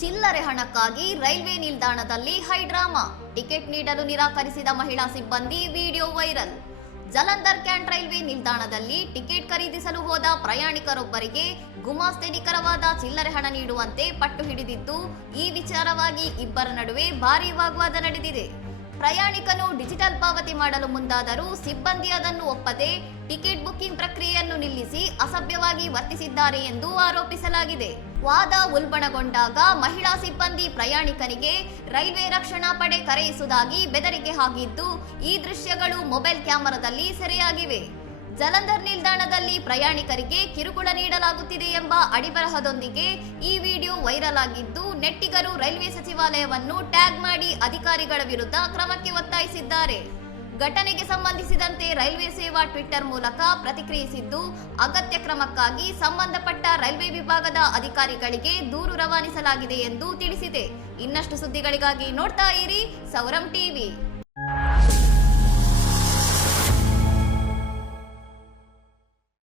ಚಿಲ್ಲರೆ ಹಣಕ್ಕಾಗಿ ರೈಲ್ವೆ ನಿಲ್ದಾಣದಲ್ಲಿ ಹೈಡ್ರಾಮಾ. ಟಿಕೆಟ್ ನೀಡಲು ನಿರಾಕರಿಸಿದ ಮಹಿಳಾ ಸಿಬ್ಬಂದಿ video viral. Jalandhar can't railway ನಿಲ್ದಾಣದಲ್ಲಿ ಟಿಕೆಟ್ ಖರೀದಿಸಲು ಹೋದ ಪ್ರಯಾಣಿಕರೊಬ್ಬರಿಗೆ ಗುಮಾಸ್ತೆ ನಿಖರವಾದ ಚಿಲ್ಲರೆ ಹಣ ನೀಡುವಂತೆ ಪಟ್ಟು ಹಿಡಿದಿದ್ದು, ಈ ವಿಚಾರವಾಗಿ ಇಬ್ಬರ ನಡುವೆ ಭಾರೀ ವಾಗ್ವಾದ ನಡೆದಿದೆ. ಪ್ರಯಾಣಿಕನು ಡಿಜಿಟಲ್ ಪಾವತಿ ಮಾಡಲು ಮುಂದಾದರೂ ಸಿಬ್ಬಂದಿ ಅದನ್ನು ಒಪ್ಪದೆ ಟಿಕೆಟ್ ಬುಕ್ಕಿಂಗ್ ಪ್ರಕ್ರಿಯೆಯನ್ನು ನಿಲ್ಲಿಸಿ ಅಸಭ್ಯವಾಗಿ ವರ್ತಿಸಿದ್ದಾರೆ ಎಂದು ಆರೋಪಿಸಲಾಗಿದೆ. ವಾದ ಉಲ್ಬಣಗೊಂಡಾಗ ಮಹಿಳಾ ಸಿಬ್ಬಂದಿ ಪ್ರಯಾಣಿಕನಿಗೆ ರೈಲ್ವೆ ರಕ್ಷಣಾ ಪಡೆ ಕರೆಯಿಸುವುದಾಗಿ ಬೆದರಿಕೆ ಹಾಕಿದ್ದು, ಈ ದೃಶ್ಯಗಳು ಮೊಬೈಲ್ ಕ್ಯಾಮೆರಾದಲ್ಲಿ ಸೆರೆಯಾಗಿವೆ. ಜಲಂಧರ್ ನಿಲ್ದಾಣದಲ್ಲಿ ಪ್ರಯಾಣಿಕರಿಗೆ ಕಿರುಕುಳ ನೀಡಲಾಗುತ್ತಿದೆ ಎಂಬ ಅಡಿಬರಹದೊಂದಿಗೆ ಈ ವಿಡಿಯೋ ವೈರಲ್ ಆಗಿದ್ದು, ನೆಟ್ಟಿಗರು ರೈಲ್ವೆ ಸಚಿವಾಲಯವನ್ನು ಟ್ಯಾಗ್ ಮಾಡಿ ಅಧಿಕಾರಿಗಳ ವಿರುದ್ಧ ಕ್ರಮಕ್ಕೆ ಒತ್ತಾಯಿಸಿದ್ದಾರೆ. ಘಟನೆಗೆ ಸಂಬಂಧಿಸಿದಂತೆ ರೈಲ್ವೆ ಸೇವಾ ಟ್ವಿಟರ್ ಮೂಲಕ ಪ್ರತಿಕ್ರಿಯಿಸಿದ್ದು, ಅಗತ್ಯ ಕ್ರಮಕ್ಕಾಗಿ ಸಂಬಂಧಪಟ್ಟ ರೈಲ್ವೆ ವಿಭಾಗದ ಅಧಿಕಾರಿಗಳಿಗೆ ದೂರು ರವಾನಿಸಲಾಗಿದೆ ಎಂದು ತಿಳಿಸಿದೆ. ಇನ್ನಷ್ಟು ಸುದ್ದಿಗಳಿಗಾಗಿ ನೋಡ್ತಾ ಇರಿ ಸೌರಂ ಟಿವಿ.